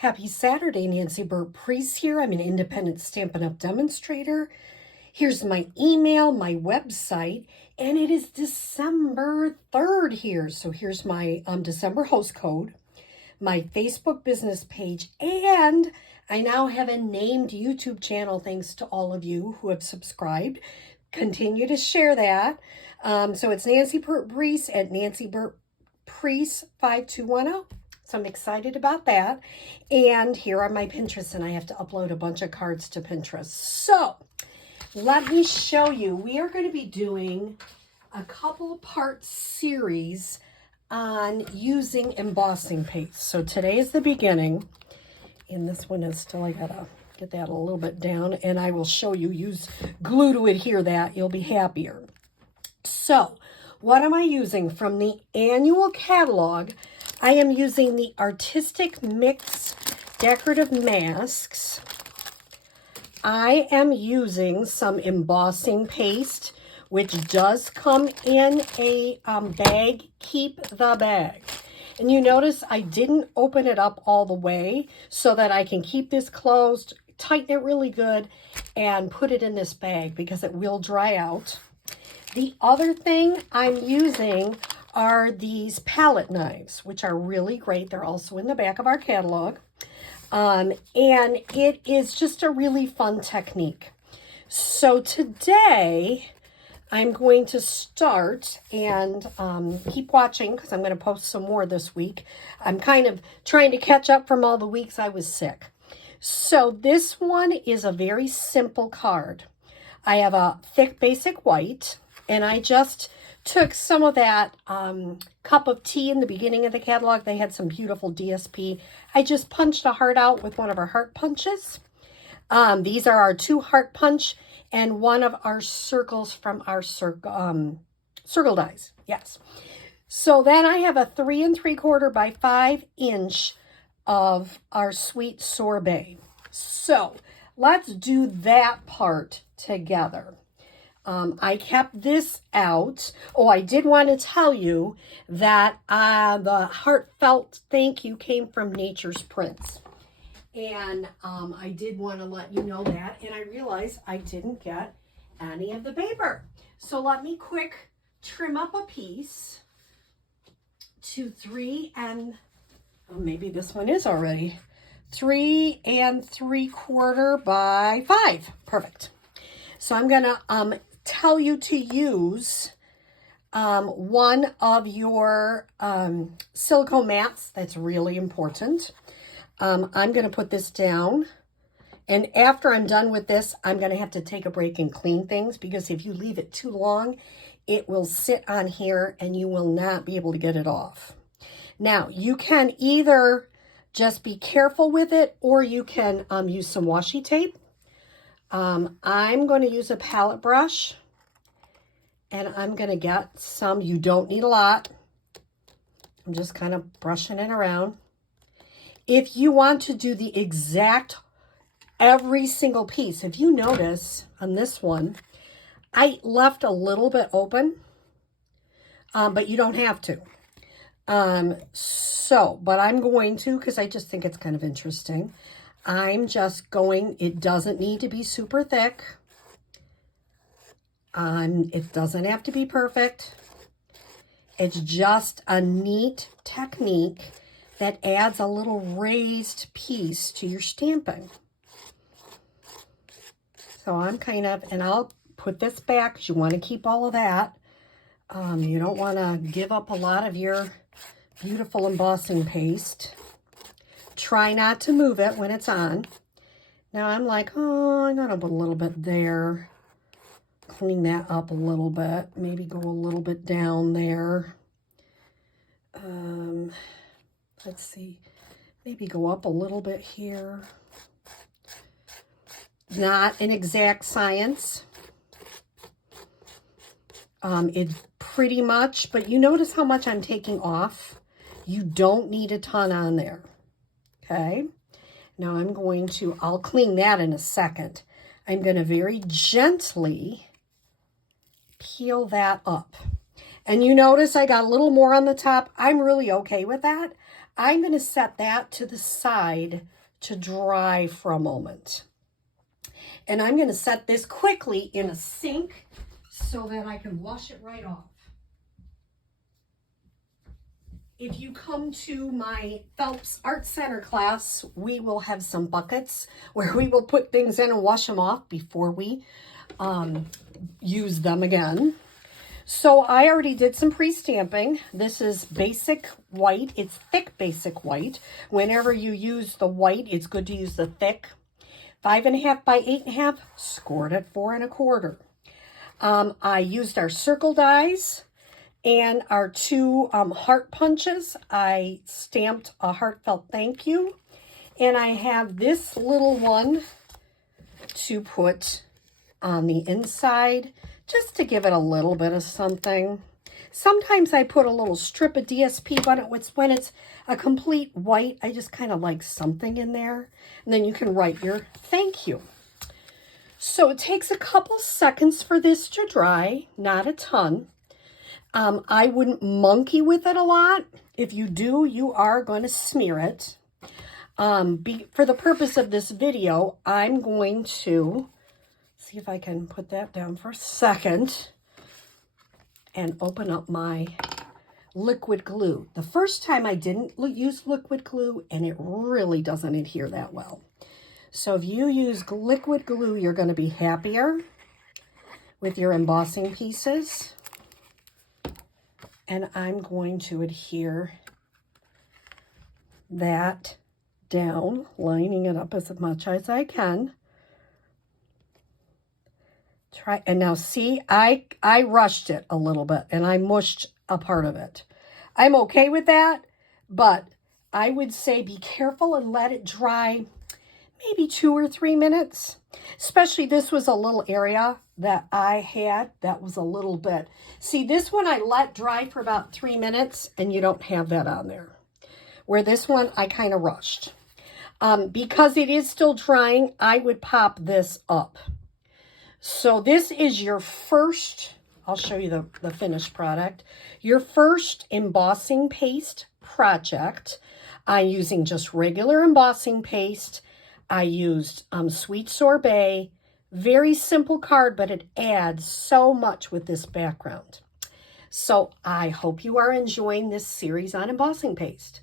Happy Saturday, Nancy Burt-Preece here. I'm an independent Stampin' Up! Demonstrator. Here's my email, my website, and it is December 3rd here. So here's my December host code, my Facebook business page, and I now have a named YouTube channel thanks to all of you who have subscribed. Continue to share that. So it's Nancy Burt-Preece at Nancy Burt-Preece 5210. So I'm excited about that. And here are my Pinterest, and I have to upload a bunch of cards to Pinterest. So let me show you. We are going to be doing a couple part series on using embossing paste. So today is the beginning, and this one is still, I gotta get that a little bit down, and I will show you. Use glue to adhere that. You'll be happier. So what am I using? From the annual catalog, I am using the Artistic Mix Decorative Masks. I am using some embossing paste, which does come in a bag. Keep the bag. And you notice I didn't open it up all the way so that I can keep this closed, tighten it really good, and put it in this bag because it will dry out. The other thing I'm using are these palette knives, which are really great. They're also in the back of our catalog. And it is just a really fun technique. So today I'm going to start and keep watching because I'm going to post some more this week. I'm kind of trying to catch up from all the weeks I was sick. So this one is a very simple card. I have a thick basic white, and I just took some of that cup of tea in the beginning of the catalog. They had some beautiful DSP. I just punched a heart out with one of our heart punches. These are our 2 heart punch and one of our circles from our circle dies. Yes. So then I have a 3 3/4 by 5 inch of our sweet sorbet. So let's do that part together. I kept this out. Oh, I did want to tell you that the heartfelt thank you came from Nature's Prints. And I did want to let you know that. And I realized I didn't get any of the paper. So let me quick trim up a piece to 3 and, oh, maybe this one is already 3 3/4 by 5. Perfect. So I'm going to tell you to use one of your silicone mats. That's really important. I'm going to put this down, and after I'm done with this, I'm going to have to take a break and clean things, because if you leave it too long, it will sit on here and you will not be able to get it off. Now, you can either just be careful with it, or you can use some washi tape. I'm going to use a palette brush, and I'm going to get some. You don't need a lot. I'm just kind of brushing it around. If you want to do the exact every single piece, if you notice on this one, I left a little bit open, but you don't have to. But I'm going to, because I just think it's kind of interesting. I'm just going, it doesn't need to be super thick. It doesn't have to be perfect. It's just a neat technique that adds a little raised piece to your stamping. So I'm kind of, and I'll put this back because you want to keep all of that. You don't want to give up a lot of your beautiful embossing paste. Try not to move it when it's on. Now I'm like, oh, I'm gonna put a little bit there. Clean that up a little bit. Maybe go a little bit down there. Let's see. Maybe go up a little bit here. Not an exact science. It's pretty much, but you notice how much I'm taking off. You don't need a ton on there. Okay, now I'm going to, I'll clean that in a second. I'm going to very gently peel that up. And you notice I got a little more on the top. I'm really okay with that. I'm going to set that to the side to dry for a moment. And I'm going to set this quickly in a sink so that I can wash it right off. If you come to my Phelps Art Center class, we will have some buckets where we will put things in and wash them off before we use them again. So I already did some pre-stamping. This is basic white. It's thick basic white. Whenever you use the white, it's good to use the thick. 5.5 by 8.5, scored at 4 1/4. I used our circle dies and our 2 heart punches. I stamped a heartfelt thank you. And I have this little one to put on the inside, just to give it a little bit of something. Sometimes I put a little strip of DSP, but when it's a complete white, I just kind of like something in there. And then you can write your thank you. So it takes a couple seconds for this to dry, not a ton. I wouldn't monkey with it a lot. If you do, you are going to smear it. For the purpose of this video, I'm going to see if I can put that down for a second and open up my liquid glue. The first time I didn't use liquid glue, and it really doesn't adhere that well. So if you use liquid glue, you're going to be happier with your embossing pieces. And I'm going to adhere that down, lining it up as much as I can. And now see, I rushed it a little bit and I mushed a part of it. I'm okay with that, but I would say be careful and let it dry maybe 2 or 3 minutes. Especially this was a little area that I had that was a little bit. See, this one I let dry for about 3 minutes and you don't have that on there. Where this one I kind of rushed. Because it is still drying, I would pop this up. So this is your first, I'll show you the finished product, your first embossing paste project. I'm using just regular embossing paste. I used Sweet Sorbet, very simple card, but it adds so much with this background. So I hope you are enjoying this series on embossing paste.